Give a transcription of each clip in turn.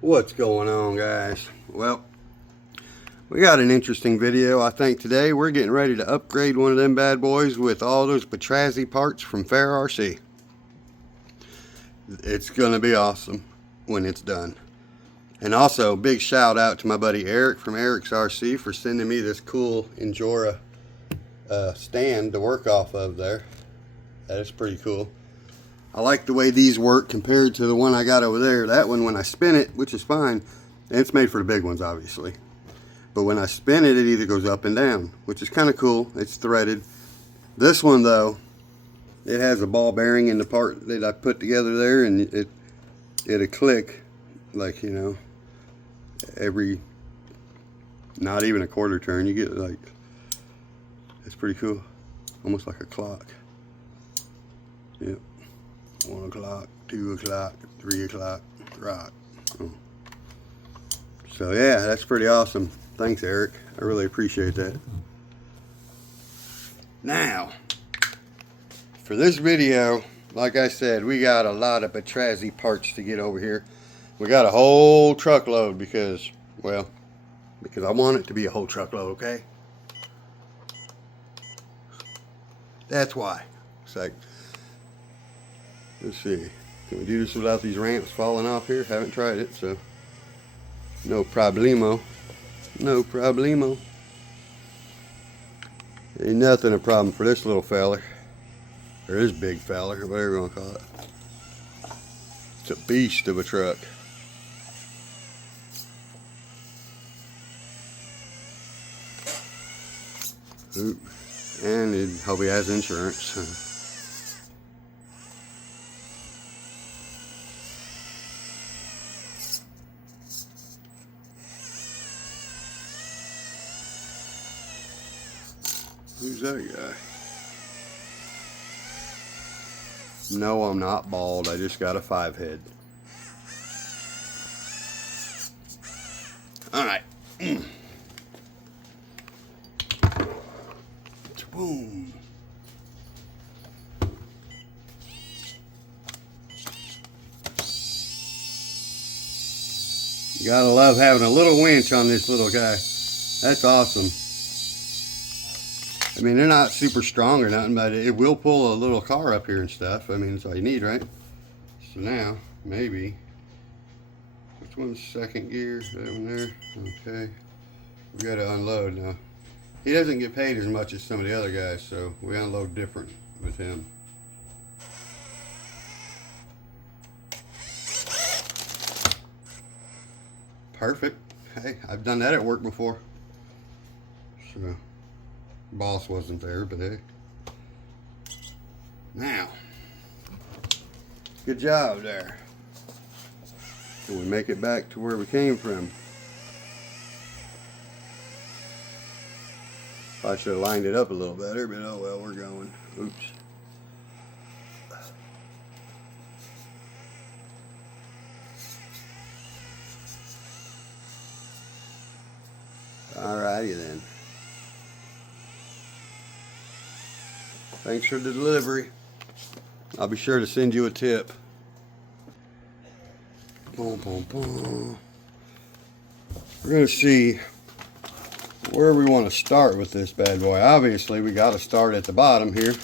What's going on, guys? Well, we got an interesting video. I think today we're getting ready to upgrade one of them bad boys with all those BATRAZZI parts from Fair RC. It's gonna be awesome when it's done. And also, big shout out to my buddy Eric from Eric's RC for sending me this cool Injora stand to work off of there. That is pretty cool. I like the way these work compared to the one I got over there. That one, when I spin it, which is fine, and it's made for the big ones obviously, but when I spin it, it either goes up and down, which is kind of cool. It's threaded. This one though, it has a ball bearing in the part that I put together there, and it'll click like, you know, every, not even a quarter turn. You get like, it's pretty cool, almost like a clock. Yep. 1 o'clock, 2 o'clock, 3 o'clock, rock. Oh. So yeah, that's pretty awesome. Thanks, Eric. I really appreciate that. Now, for this video, like I said, we got a lot of BATRAZZI parts to get over here. We got a whole truckload because, well, because I want it to be a whole truckload, okay? That's why. It's like, let's see, can we do this without these ramps falling off here? Haven't tried it, so no problemo. No problemo. Ain't nothing a problem for this little feller, or this big feller, or whatever you want to call it. It's a beast of a truck. Ooh. And I hope he has insurance. Who's that guy? No, I'm not bald. I just got a 5 head. Alright. Boom. You gotta love having a little winch on this little guy. That's awesome. I mean, they're not super strong or nothing, but it will pull a little car up here and stuff. I mean, that's all you need, right? So now, maybe, which one's second gear? That one there? Okay. We gotta unload now. He doesn't get paid as much as some of the other guys, so we unload different with him. Perfect. Hey, I've done that at work before. So, boss wasn't there, but hey. Now, good job there. Can we make it back to where we came from? I should have lined it up a little better, but oh well, we're going. Oops. Alrighty then. Thanks for the delivery. I'll be sure to send you a tip. Boom, boom, boom. We're going to see where we want to start with this bad boy. Obviously, we got to start at the bottom here,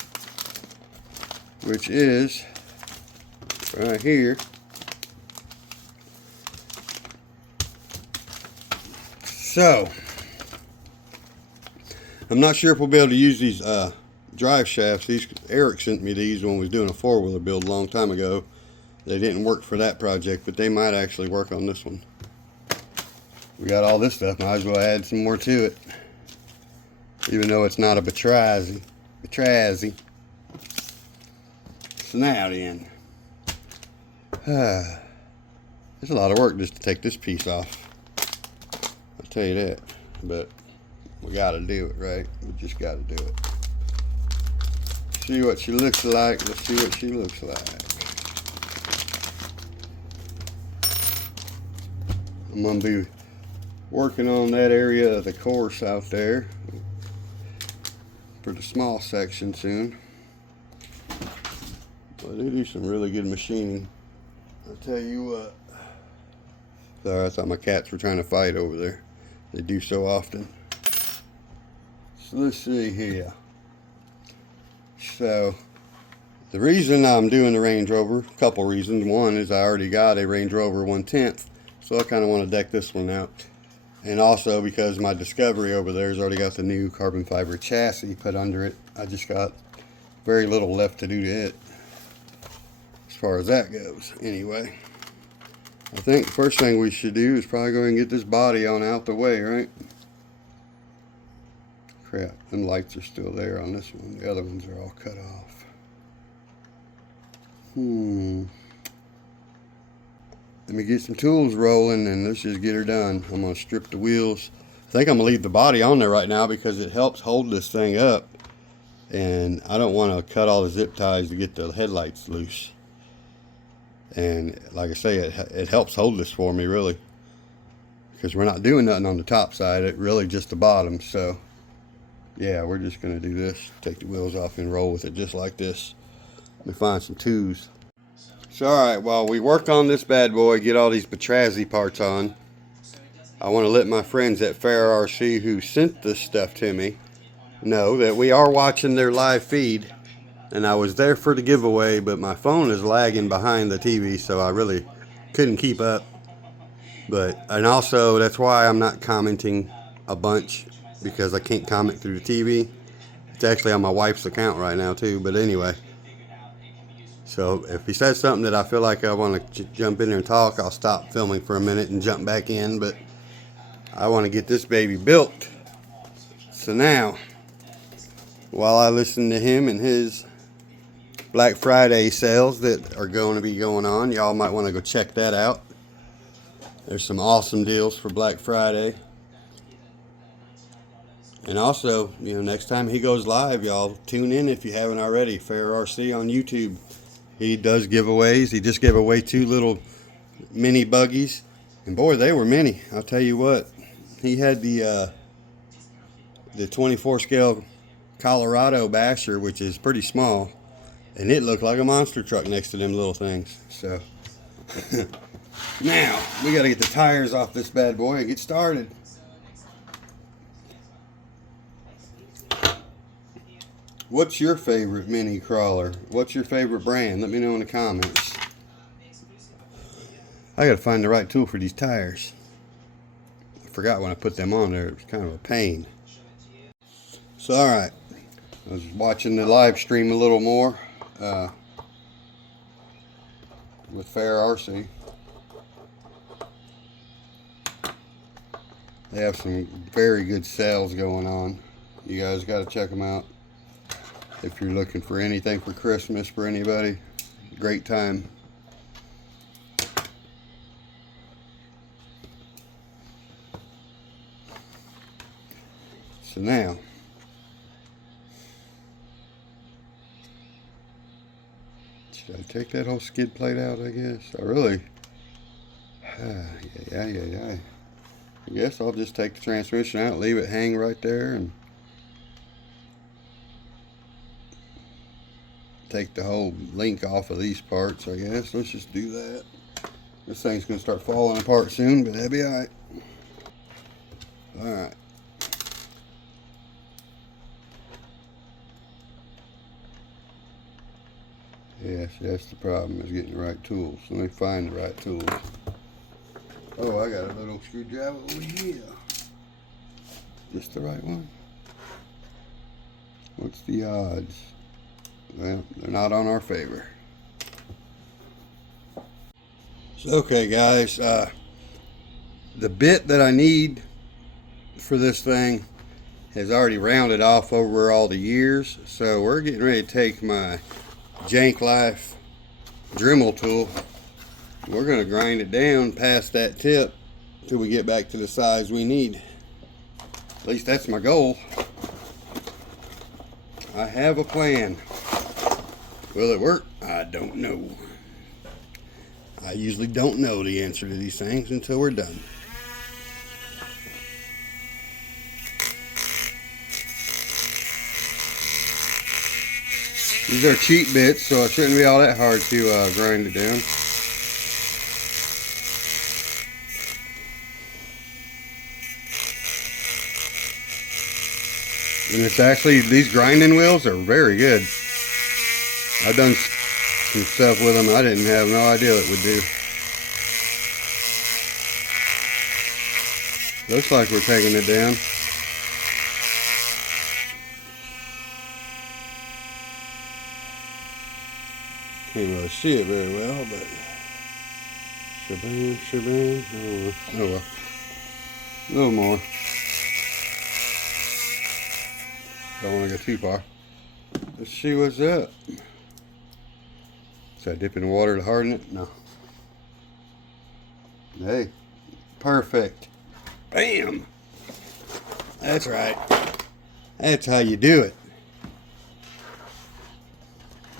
which is right here. So, I'm not sure if we'll be able to use these drive shafts. Eric sent me these when we was doing a 4-wheeler build a long time ago. They didn't work for that project, but they might actually work on this one. We got all this stuff, might as well add some more to it. Even though it's not a BATRAZZI. BATRAZZI. So now then. It's a lot of work just to take this piece off. I'll tell you that. But we gotta do it, right? We just gotta do it. See what she looks like. Let's see what she looks like. I'm gonna be working on that area of the course out there for the small section soon. But they do some really good machining. I'll tell you what, Sorry, I thought my cats were trying to fight over there. They do so often. So let's see here. So the reason I'm doing the Range Rover, a couple reasons. One is I already got a Range Rover 1/10, so I kind of want to deck this one out. And also because my Discovery over there has already got the new carbon fiber chassis put under it. I just got very little left to do to it as far as that goes. Anyway, I think the first thing we should do is probably go and get this body on out the way, right? Crap, them lights are still there on this one. The other ones are all cut off. Let me get some tools rolling and let's just get her done. I'm going to strip the wheels. I think I'm going to leave the body on there right now because it helps hold this thing up. And I don't want to cut all the zip ties to get the headlights loose. And like I say, it helps hold this for me, really. Because we're not doing nothing on the top side. It really just the bottom. So, yeah, we're just going to do this. Take the wheels off and roll with it just like this. Let me find some tools. So, alright, while we work on this bad boy, get all these BATRAZZI parts on, I want to let my friends at Fair RC who sent this stuff to me know that we are watching their live feed. And I was there for the giveaway, but my phone is lagging behind the TV, so I really couldn't keep up. And also, that's why I'm not commenting a bunch, because I can't comment through the TV. It's actually on my wife's account right now, too, but anyway. So if he says something that I feel like I want to jump in there and talk, I'll stop filming for a minute and jump back in. But I want to get this baby built. So now, while I listen to him and his Black Friday sales that are going to be going on, y'all might want to go check that out. There's some awesome deals for Black Friday. And also, next time he goes live, y'all tune in if you haven't already. Fair RC on YouTube. He does giveaways. He just gave away 2 little mini buggies. And boy, they were mini. I'll tell you what. He had the 24 scale Colorado Basher, which is pretty small. And it looked like a monster truck next to them little things. So, now, we got to get the tires off this bad boy and get started. What's your favorite mini crawler? What's your favorite brand? Let me know in the comments. I gotta find the right tool for these tires. I forgot when I put them on there. It was kind of a pain. So, alright. I was watching the live stream a little more with Fair RC. They have some very good sales going on. You guys gotta check them out. If you're looking for anything for Christmas for anybody, great time. So now, should I take that whole skid plate out, I guess? Yeah. I guess I'll just take the transmission out, leave it hang right there, and take the whole link off of these parts, I guess. Let's just do that. This thing's going to start falling apart soon, but that'll be alright. Alright. Yes, that's the problem, is getting the right tools. Let me find the right tools. Oh, I got a little screwdriver over here. Just the right one? What's the odds? Well, they're not on our favor. So, okay guys, the bit that I need for this thing has already rounded off over all the years, so we're getting ready to take my Jank Life Dremel tool. We're going to grind it down past that tip until we get back to the size we need. At least that's my goal. I have a plan. Will it work? I don't know. I usually don't know the answer to these things until we're done. These are cheap bits, so it shouldn't be all that hard to grind it down. And it's actually, these grinding wheels are very good. I've done some stuff with them I didn't have no idea it would do. Looks like we're taking it down. Can't really see it very well, but shabam, shabam. Oh well. A little more. Don't want to go too far. Let's see what's up. Should I dip in water to harden it? No. Hey, perfect. Bam! That's right. That's how you do it.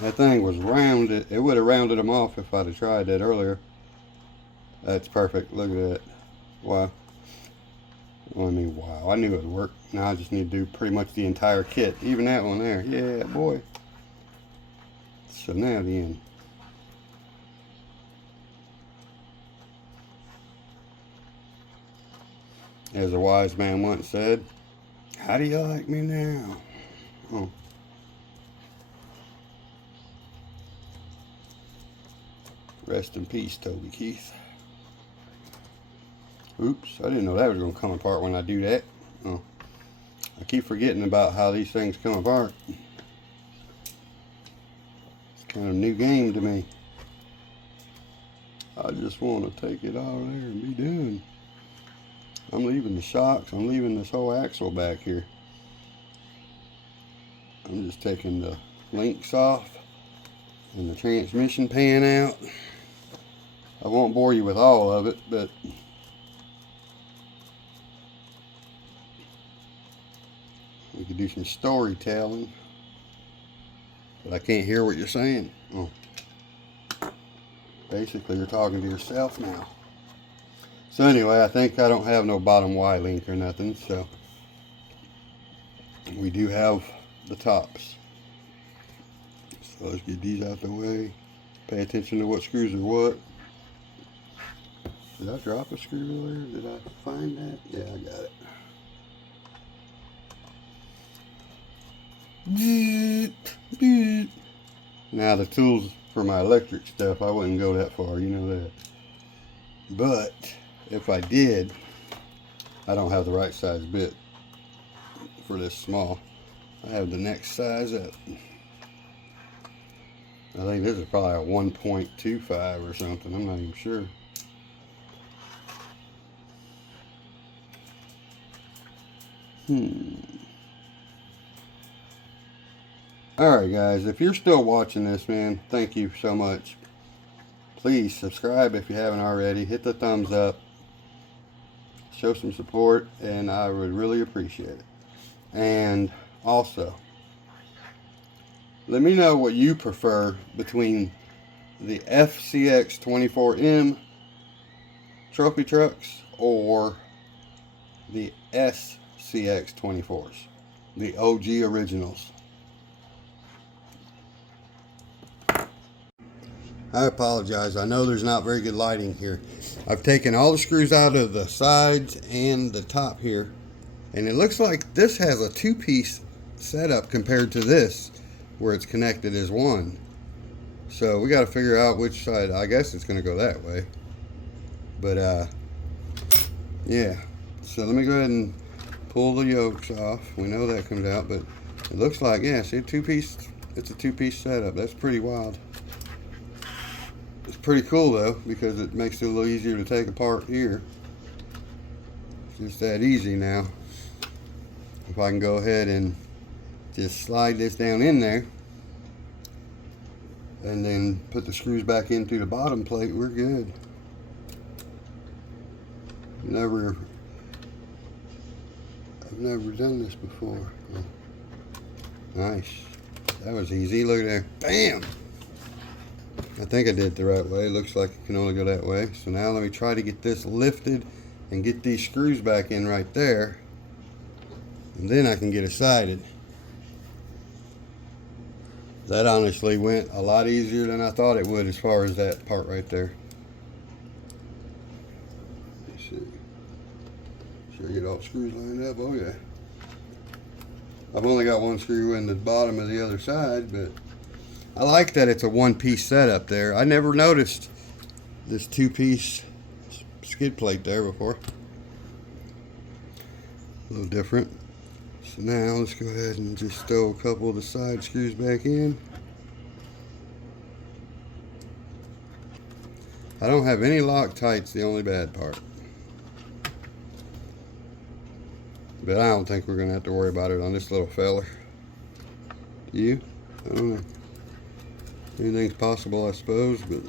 That thing was rounded. It would have rounded them off if I'd have tried that earlier. That's perfect. Look at that. Wow. Well, I mean, wow. I knew it would work. Now I just need to do pretty much the entire kit. Even that one there. Yeah, boy. So now the end. As a wise man once said, how do you like me now? Oh. Rest in peace, Toby Keith. Oops, I didn't know that was going to come apart when I do that. Oh. I keep forgetting about how these things come apart. It's kind of a new game to me. I just want to take it out of there and be done. I'm leaving the shocks. I'm leaving this whole axle back here. I'm just taking the links off and the transmission pan out. I won't bore you with all of it, but we could do some storytelling. But I can't hear what you're saying. Oh. Basically, you're talking to yourself now. So anyway, I think I don't have no bottom Y link or nothing, so we do have the tops. So let's get these out the way. Pay attention to what screws are what. Did I drop a screw there? Did I find that? Yeah, I got it. Now the tools for my electric stuff, I wouldn't go that far, you know that. But if I did, I don't have the right size bit for this small. I have the next size up. I think this is probably a 1.25 or something. I'm not even sure. Alright guys, if you're still watching this, man, thank you so much. Please subscribe if you haven't already. Hit the thumbs up. Show some support, and I would really appreciate it. And also, let me know what you prefer between the FCX24M trophy trucks or the SCX24s, the OG originals. I apologize. I know there's not very good lighting here. I've taken all the screws out of the sides and the top here, and it looks like this has a two-piece setup compared to this where it's connected as one. So we got to figure out which side. I guess it's going to go that way, but yeah. So let me go ahead and pull the yokes off. We know that comes out, but it looks like, yeah, see, two-piece. It's a two-piece setup. That's pretty wild. It's pretty cool though, because it makes it a little easier to take apart here. It's just that easy now. If I can go ahead and just slide this down in there and then put the screws back into the bottom plate, we're good. I've never done this before. Nice. That was easy. Look at there. Bam! I think I did it the right way. It looks like it can only go that way. So now let me try to get this lifted and get these screws back in right there. And then I can get it sided. That honestly went a lot easier than I thought it would as far as that part right there. Let's see. Should I get all the screws lined up? Oh yeah. I've only got one screw in the bottom of the other side, but I like that it's a one-piece setup there. I never noticed this two-piece skid plate there before. A little different. So now let's go ahead and just throw a couple of the side screws back in. I don't have any Loctite's, the only bad part. But I don't think we're going to have to worry about it on this little fella. Do you? I don't know. Anything's possible, I suppose, but...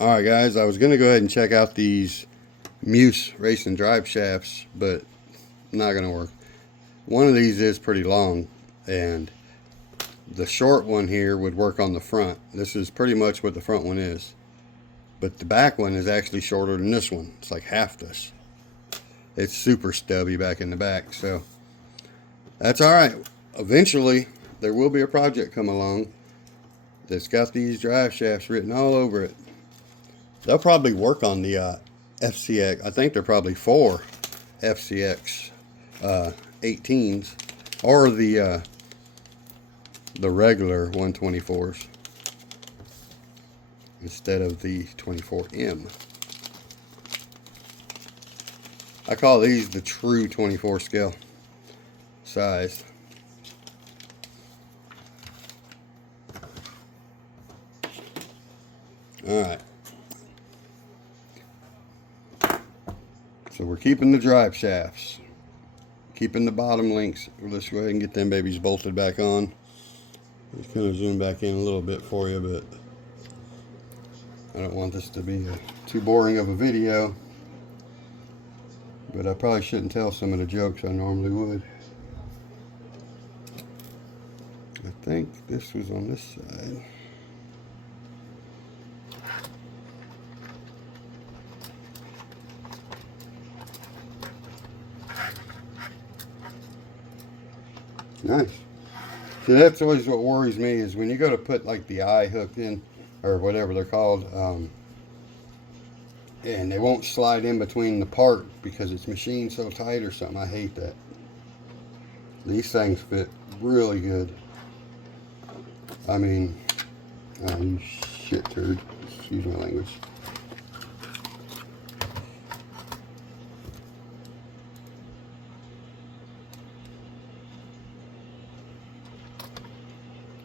Alright guys, I was going to go ahead and check out these Muse race and drive shafts, but not going to work. One of these is pretty long, and the short one here would work on the front. This is pretty much what the front one is. But the back one is actually shorter than this one. It's like half this. It's super stubby back in the back, so that's alright. Eventually, there will be a project come along that's got these drive shafts written all over it. They'll probably work on the FCX. I think they're probably 4 FCX 18s or the regular 124s instead of the 24M. I call these the true 24 scale size. All right. So we're keeping the drive shafts, keeping the bottom links. Let's go ahead and get them babies bolted back on. Just kind of zoom back in a little bit for you, but I don't want this to be too boring of a video. But I probably shouldn't tell some of the jokes I normally would. I think this was on this side. Nice. See, that's always what worries me, is when you go to put like the eye hook in, or whatever they're called, and they won't slide in between the part because it's machined so tight or something. I hate that. These things fit really good. I mean, you shit turd. Excuse my language.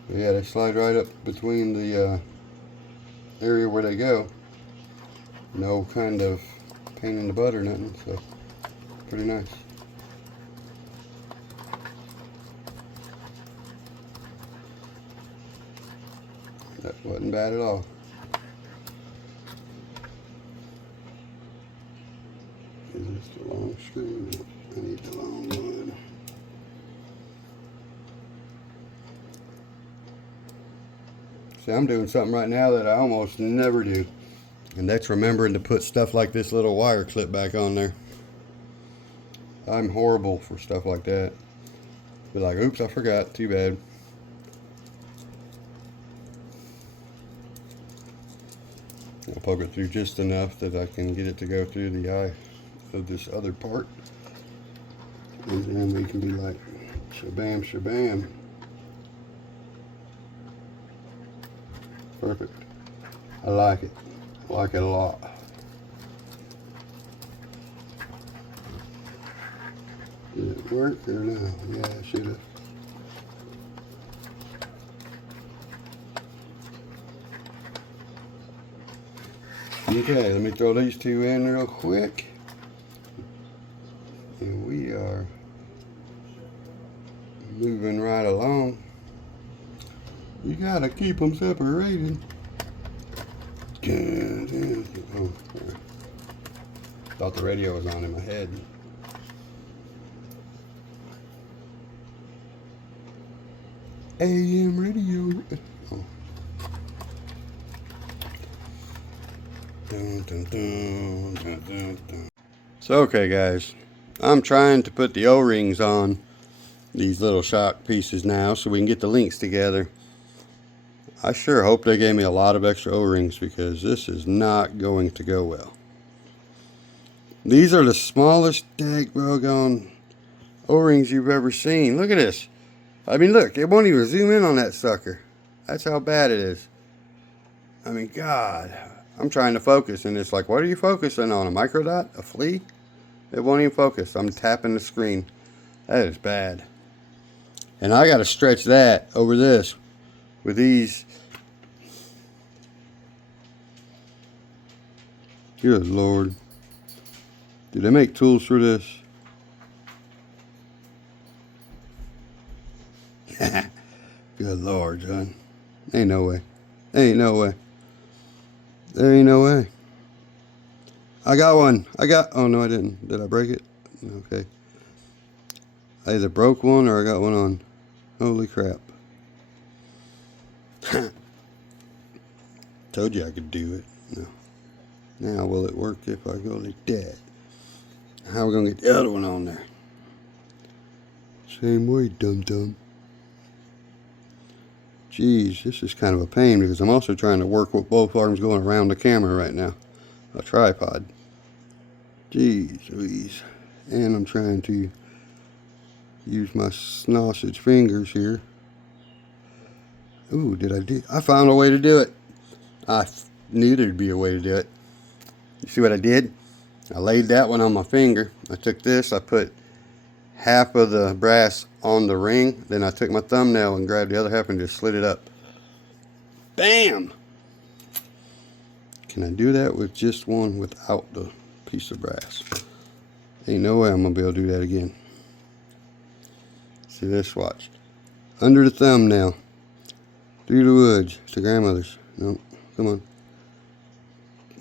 Yeah, they slide right up between the area where they go. No kind of pain in the butt or nothing, so pretty nice. That wasn't bad at all. Is this the long screw? I need the long one. See, I'm doing something right now that I almost never do, and that's remembering to put stuff like this little wire clip back on there. I'm horrible for stuff like that. Be like, oops, I forgot, too bad. I'll poke it through just enough that I can get it to go through the eye of this other part, and then we can be like, shabam, shabam. Perfect. I like it. I like it a lot. Did it work or no? Yeah, I should have. Okay, let me throw these two in real quick. And we are moving right along. You gotta keep them separated. Oh, thought the radio was on in my head. AM radio. So okay guys, I'm trying to put the O-rings on these little shock pieces now so we can get the links together. I sure hope they gave me a lot of extra O-rings because this is not going to go well. These are the smallest daggone O-rings you've ever seen. Look at this. I mean, look, it won't even zoom in on that sucker. That's how bad it is. I mean, God. I'm trying to focus and it's like, what are you focusing on? A microdot? A flea? It won't even focus. I'm tapping the screen. That is bad. And I got to stretch that over this with these. Good Lord. Do they make tools for this? Good Lord, John. Ain't no way. Ain't no way. There ain't no way. I got one. Oh no, I didn't. Did I break it? Okay. I either broke one or I got one on. Holy crap. Told you I could do it. No. Now will it work if I go like that? How are we gonna get the other one on there? Same way, dum-dum. Jeez, this is kind of a pain because I'm also trying to work with both arms going around the camera right now. A tripod. Jeez Louise. And I'm trying to use my sausage fingers here. Ooh, I found a way to do it. I knew there'd be a way to do it. You see what I did? I laid that one on my finger. I took this, I put half of the brass on the ring, then I took my thumbnail and grabbed the other half and just slid it up. Bam! Can I do that with just one without the piece of brass? Ain't no way I'm gonna be able to do that again. See this, watch. Under the thumbnail. Through the woods to grandmother's. No, come on.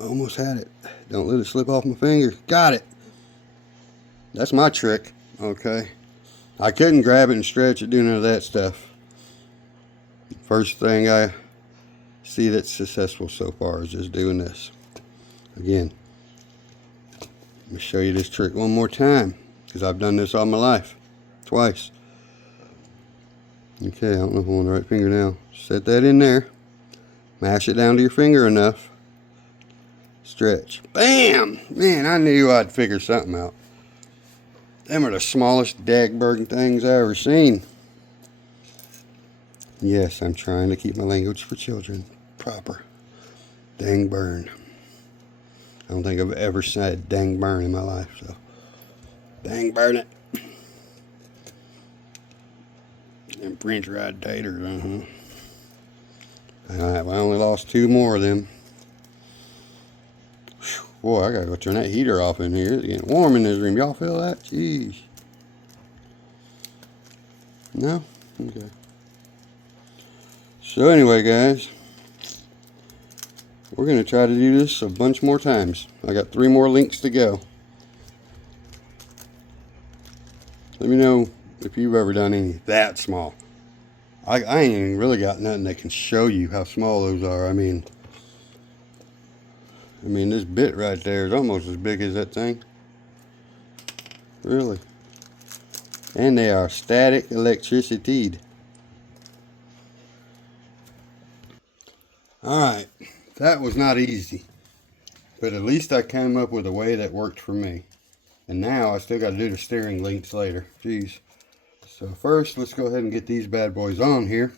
Almost had it. Don't let it slip off my finger. Got it. That's my trick. Okay. I couldn't grab it and stretch it, do none of that stuff. First thing I see that's successful so far is just doing this. Again, let me show you this trick one more time because I've done this all my life. Twice. Okay, I don't know if I'm on the right finger now. Set that in there. Mash it down to your finger enough. Stretch. Bam! Man, I knew I'd figure something out. Them are the smallest dagburg things I ever seen. Yes, I'm trying to keep my language for children proper. Dang burn. I don't think I've ever said dang burn in my life, so dang burn it. Them French fried taters, Alright, well, I only lost 2 more of them. Whew, boy, I gotta go turn that heater off in here. It's getting warm in this room. Y'all feel that? Jeez. No? Okay. So anyway, guys, we're going to try to do this a bunch more times. I got 3 more links to go. Let me know if you've ever done any that small. I ain't even really got nothing that can show you how small those are. I mean, this bit right there is almost as big as that thing. Really. And they are static electricity. Alright, that was not easy. But at least I came up with a way that worked for me. And now I still got to do the steering links later. Jeez. So first, let's go ahead and get these bad boys on here.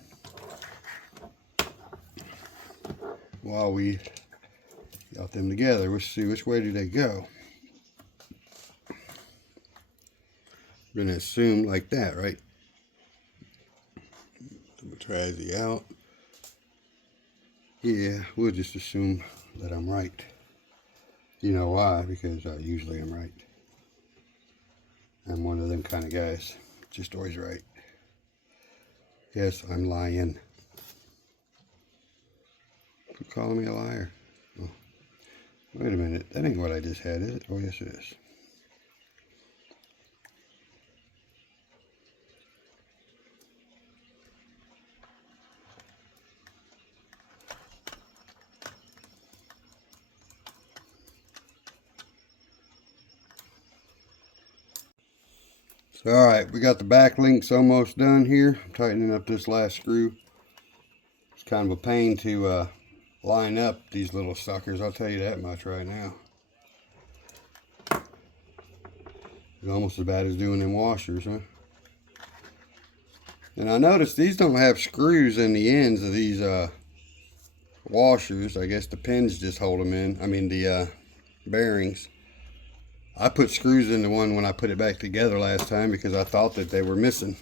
While we got them together, let's see which way do they go. We're going to assume like that, right? BATRAZZI out. Yeah, we'll just assume that I'm right. You know why? Because I usually am right. I'm one of them kind of guys. Just always right. Yes, I'm lying. Quit calling me a liar. Oh, wait a minute. That ain't what I just had, is it? Oh, yes, it is. So alright, we got the back links almost done here. I'm tightening up this last screw. It's kind of a pain to line up these little suckers, I'll tell you that much right now. It's almost as bad as doing them washers, huh? And I noticed these don't have screws in the ends of these washers. I guess the pins just hold them in. I mean the bearings. I put screws in the one when I put it back together last time because I thought that they were missing.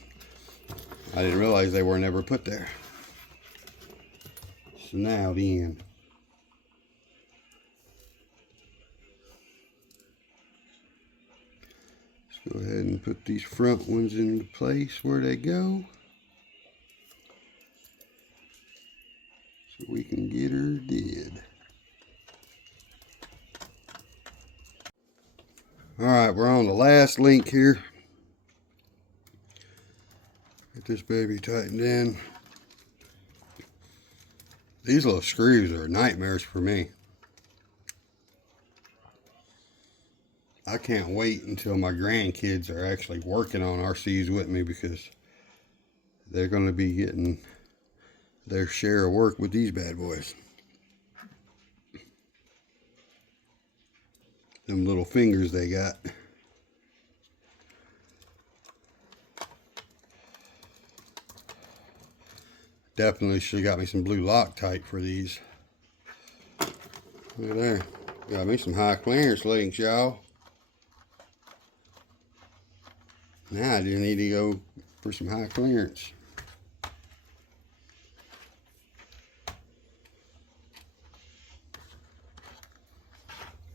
I didn't realize they were never put there. So now the end. Let's go ahead and put these front ones into place where they go, so we can get her did. Alright, we're on the last link here. Get this baby tightened in. These little screws are nightmares for me. I can't wait until my grandkids are actually working on RCs with me, because they're going to be getting their share of work with these bad boys. Them little fingers they got. Definitely should have got me some blue Loctite for these. Look at there. Got me some high clearance links, y'all. Now I just need to go for some high clearance.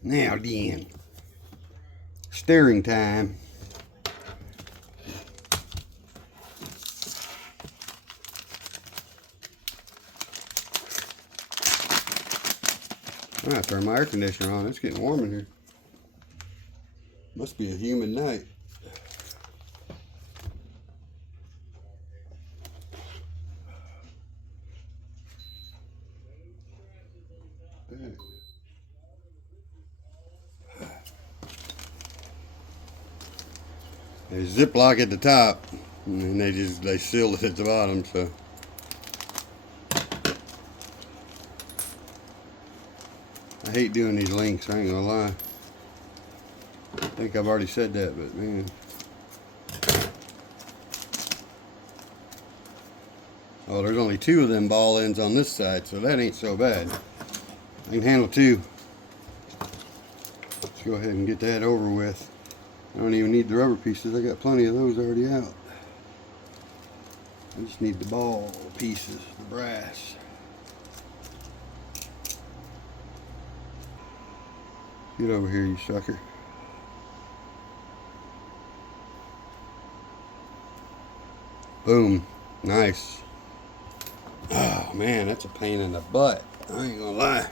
Now then, steering time. I'm gonna turn my air conditioner on. It's getting warm in here. Must be a humid night. There's Ziploc at the top, and they sealed it at the bottom, so. I hate doing these links, I ain't gonna lie. I think I've already said that, but man. Oh, there's only 2 of them ball ends on this side, so that ain't so bad. I can handle 2. Let's go ahead and get that over with. I don't even need the rubber pieces, I got plenty of those already out. I just need the ball pieces, the brass. Get over here, you sucker. Boom. Nice. Oh man, that's a pain in the butt. I ain't gonna lie.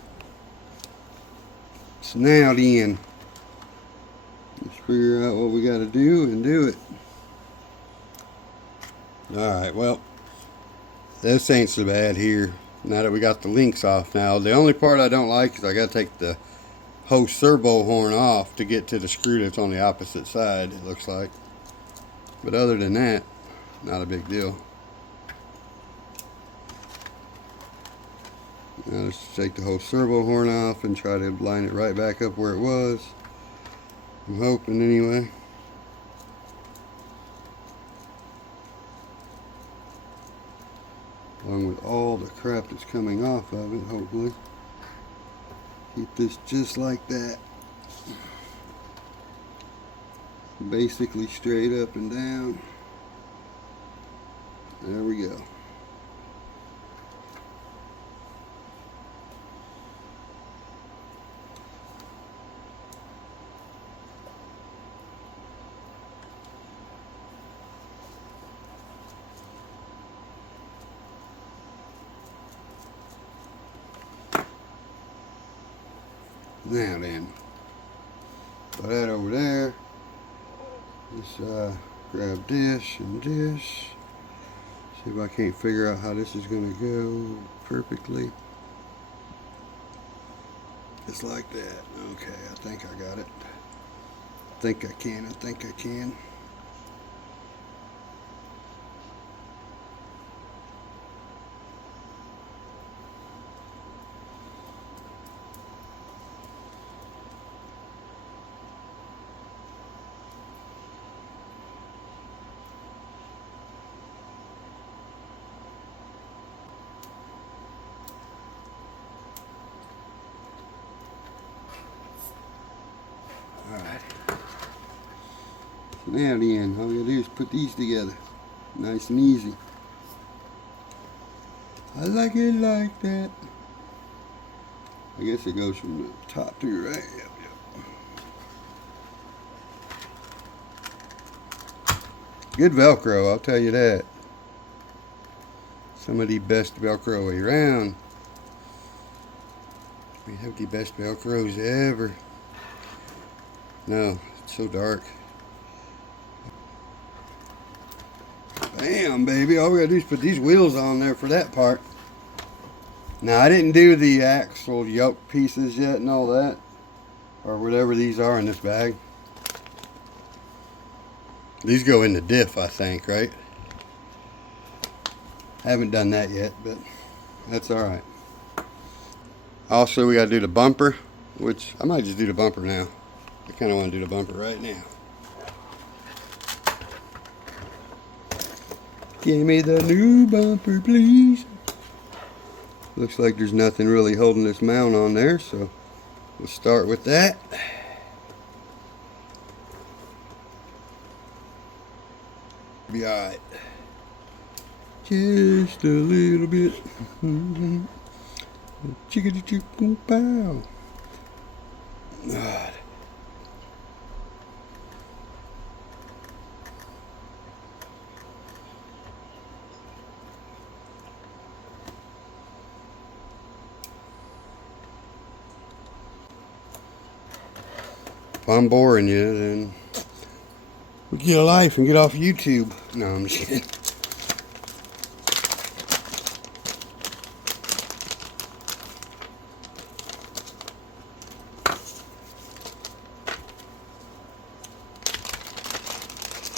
So now then, let's figure out what we gotta do and do it. Alright, well, this ain't so bad here. Now that we got the links off now. The only part I don't like is I gotta take the hose servo horn off to get to the screw that's on the opposite side, it looks like. But other than that, not a big deal. Now let's take the whole servo horn off and try to line it right back up where it was. I'm hoping anyway. Along with all the crap that's coming off of it, hopefully. Keep this just like that. Basically straight up and down. There we go. Now then, put that over there. Let's grab this and this. See if I can't figure out how this is going to go perfectly. Just like that. Okay, I think I got it. I think I can. Now then, all we gotta do is put these together. Nice and easy. I like it like that. I guess it goes from the top to right. Yep, yep. Good Velcro, I'll tell you that. Some of the best Velcro around. We have the best Velcros ever. No, it's so dark. Bam, baby. All we gotta do is put these wheels on there for that part. Now, I didn't do the axle yoke pieces yet and all that. Or whatever these are in this bag. These go in the diff, I think, right? Haven't done that yet, but that's alright. Also, we gotta do the bumper, which I might just do the bumper now. I kind of want to do the bumper right now. Give me the new bumper, please. Looks like there's nothing really holding this mount on there, so we'll start with that. Be alright. Just a little bit. Chickadee chick pow. God. If I'm boring you, then get a life and get off YouTube. No, I'm just kidding.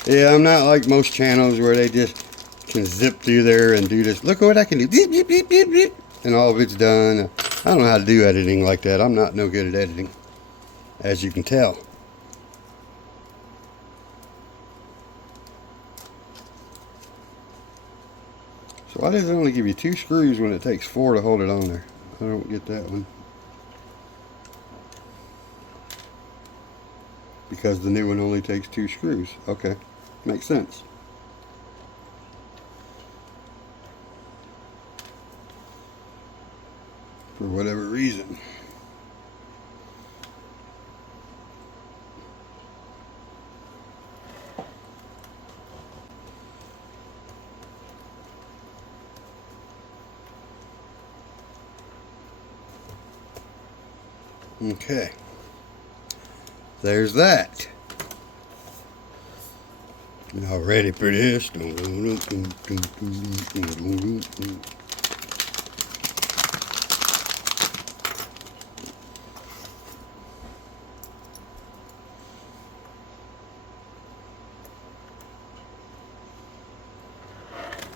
Yeah, I'm not like most channels where they just can zip through there and do this. Look at what I can do. Beep, beep, beep, beep, beep. And all of it's done. I don't know how to do editing like that. I'm not no good at editing, as you can tell. So why does it only give you 2 screws when it takes 4 to hold it on there? I don't get that one. Because the new one only takes 2 screws. Okay, makes sense. For whatever reason. Okay. There's that. Now ready for this.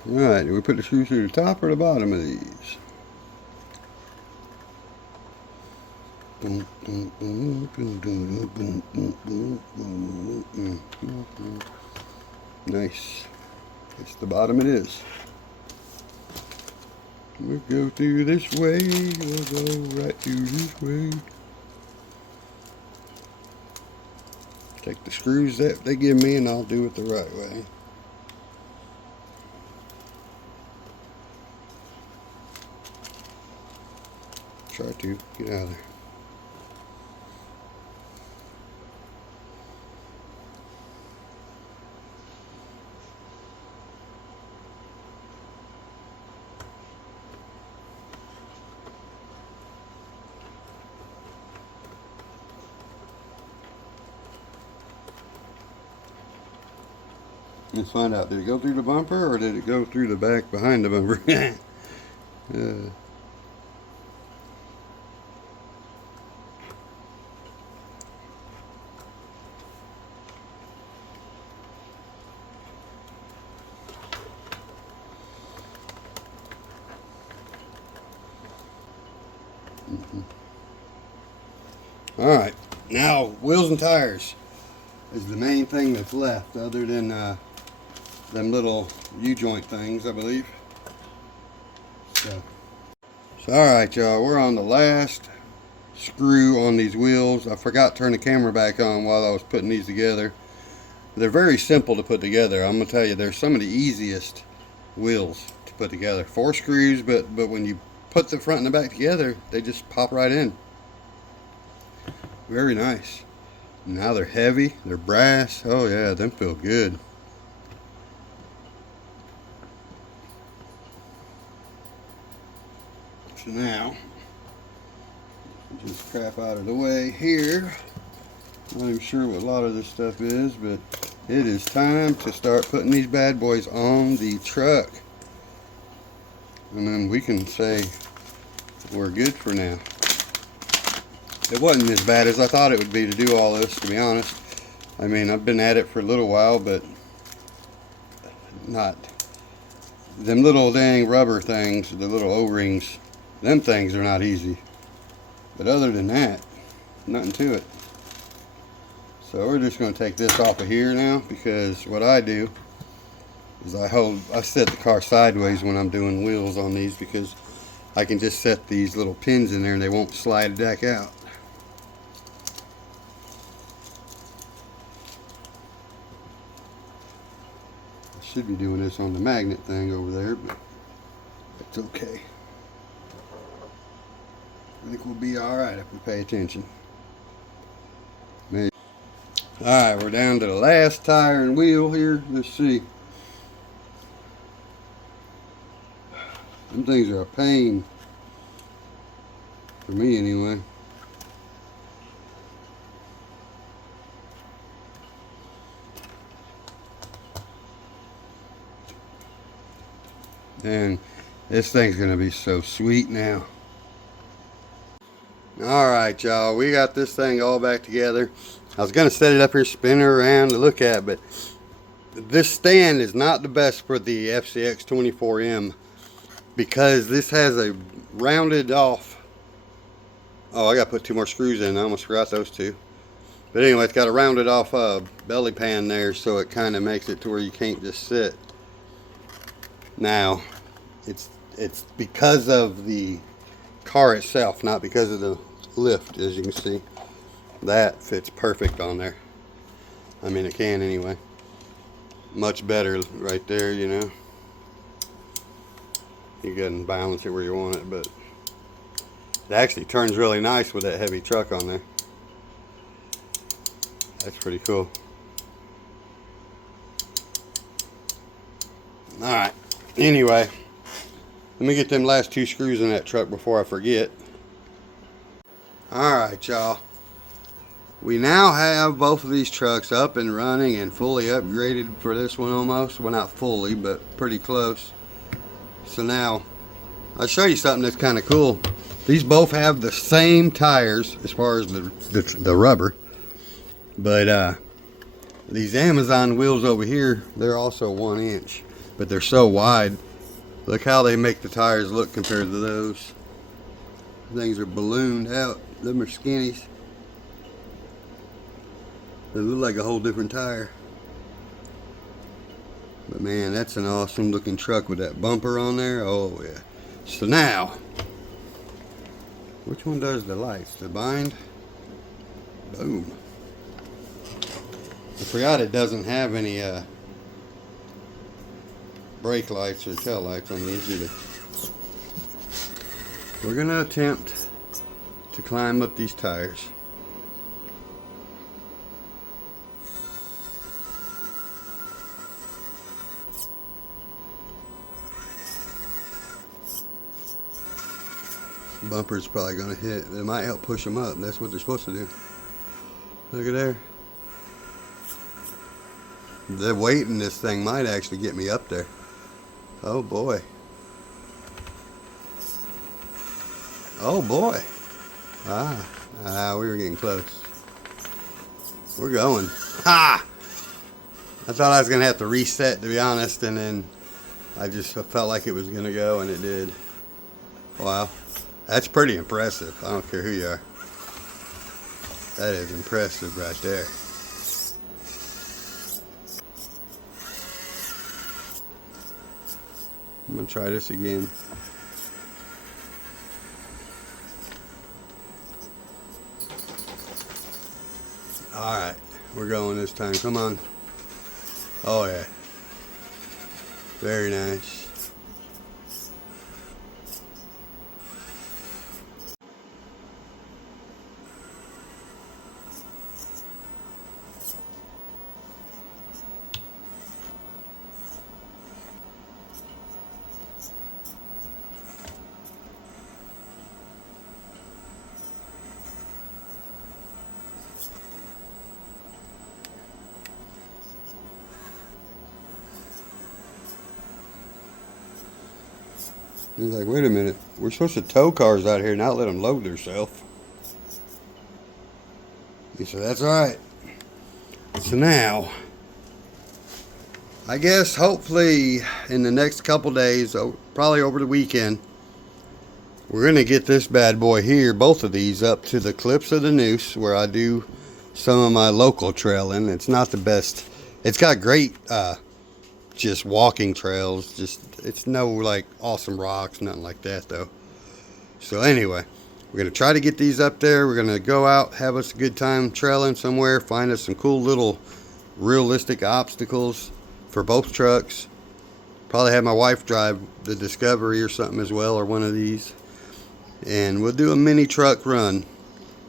Alright, do we put the screws through the top or the bottom of these? Nice. It's the bottom it is. We'll go through this way. We'll go right through this way. Take the screws that they give me and I'll do it the right way. Try to get out of there. Let's find out, did it go through the bumper or did it go through the back behind the bumper? Alright, now wheels and tires is the main thing that's left other than them little U-joint things, I believe. So alright y'all, we're on the last screw on these wheels. I forgot to turn the camera back on while I was putting these together. They're very simple to put together. I'm gonna tell you, they're some of the easiest wheels to put together. 4 screws, but when you put the front and the back together, they just pop right in. Very nice. Now they're heavy, they're brass. Oh yeah, them feel good. So now, just crap out of the way here. Not even sure what a lot of this stuff is, but it is time to start putting these bad boys on the truck. And then we can say we're good for now. It wasn't as bad as I thought it would be to do all this, to be honest. I mean, I've been at it for a little while, but not. Them little dang rubber things, the little O-rings, them things are not easy. But other than that, nothing to it. So we're just going to take this off of here now, because what I do is I set the car sideways when I'm doing wheels on these, because I can just set these little pins in there and they won't slide back out. I should be doing this on the magnet thing over there, but it's okay. I think we'll be alright if we pay attention. Maybe. Alright, we're down to the last tire and wheel here. Let's see. Them things are a pain. For me anyway. And this thing's gonna be so sweet now. Alright y'all, we got this thing all back together. I was gonna set it up here, spin it around to look at, but this stand is not the best for the FCX24M, because this has a rounded off. Oh, I gotta put 2 more screws in. I almost forgot those 2. But anyway, it's got a rounded off belly pan there, so it kind of makes it to where you can't just sit. Now, it's because of the car itself, not because of the lift. As you can see, that fits perfect on there. I mean, it can anyway. Much better right there, you know. You can balance it where you want it, but it actually turns really nice with that heavy truck on there. That's pretty cool. Alright, anyway, let me get them last 2 screws in that truck before I forget. Alright y'all, we now have both of these trucks up and running and fully upgraded for this one almost. Well, not fully, but pretty close. So now, I'll show you something that's kind of cool. These both have the same tires as far as the rubber. But these Amazon wheels over here, they're also 1 inch. But they're so wide. Look how they make the tires look compared to those. Things are ballooned out. Them are skinnies. They look like a whole different tire. But man, that's an awesome looking truck with that bumper on there. Oh yeah. So now, which one does the lights? The bind? Boom. I forgot it doesn't have any brake lights or tail lights on these either. We're going to attempt to climb up these tires. Bumper's probably going to hit. It might help push them up. That's what they're supposed to do. Look at there. The weight in this thing might actually get me up there. Oh boy. Oh boy. We were getting close. We're going. Ha! I thought I was going to have to reset, to be honest, and then I just felt like it was going to go, and it did. Wow. That's pretty impressive. I don't care who you are. That is impressive right there. I'm going to try this again. Alright, we're going this time. Come on. Oh yeah. Very nice. He's like, wait a minute, we're supposed to tow cars out here, not let them load themselves. He said, that's right. So now, I guess hopefully in the next couple days, probably over the weekend, we're going to get this bad boy here, both of these, up to the clips of the noose where I do some of my local trailing. It's not the best. It's got great just walking trails. It's no like awesome rocks, nothing like that though. So anyway, we're going to try to get these up there. We're going to go out, have us a good time trailing somewhere, find us some cool little realistic obstacles for both trucks. Probably have my wife drive the Discovery or something as well, or one of these. And we'll do a mini truck run.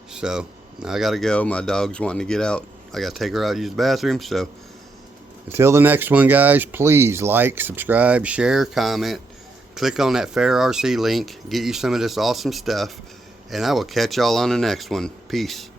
So I gotta go. My dog's wanting to get out. I gotta take her out to use the bathroom. So until the next one, guys, please like, subscribe, share, comment. Click on that Fair RC link. Get you some of this awesome stuff. And I will catch y'all on the next one. Peace.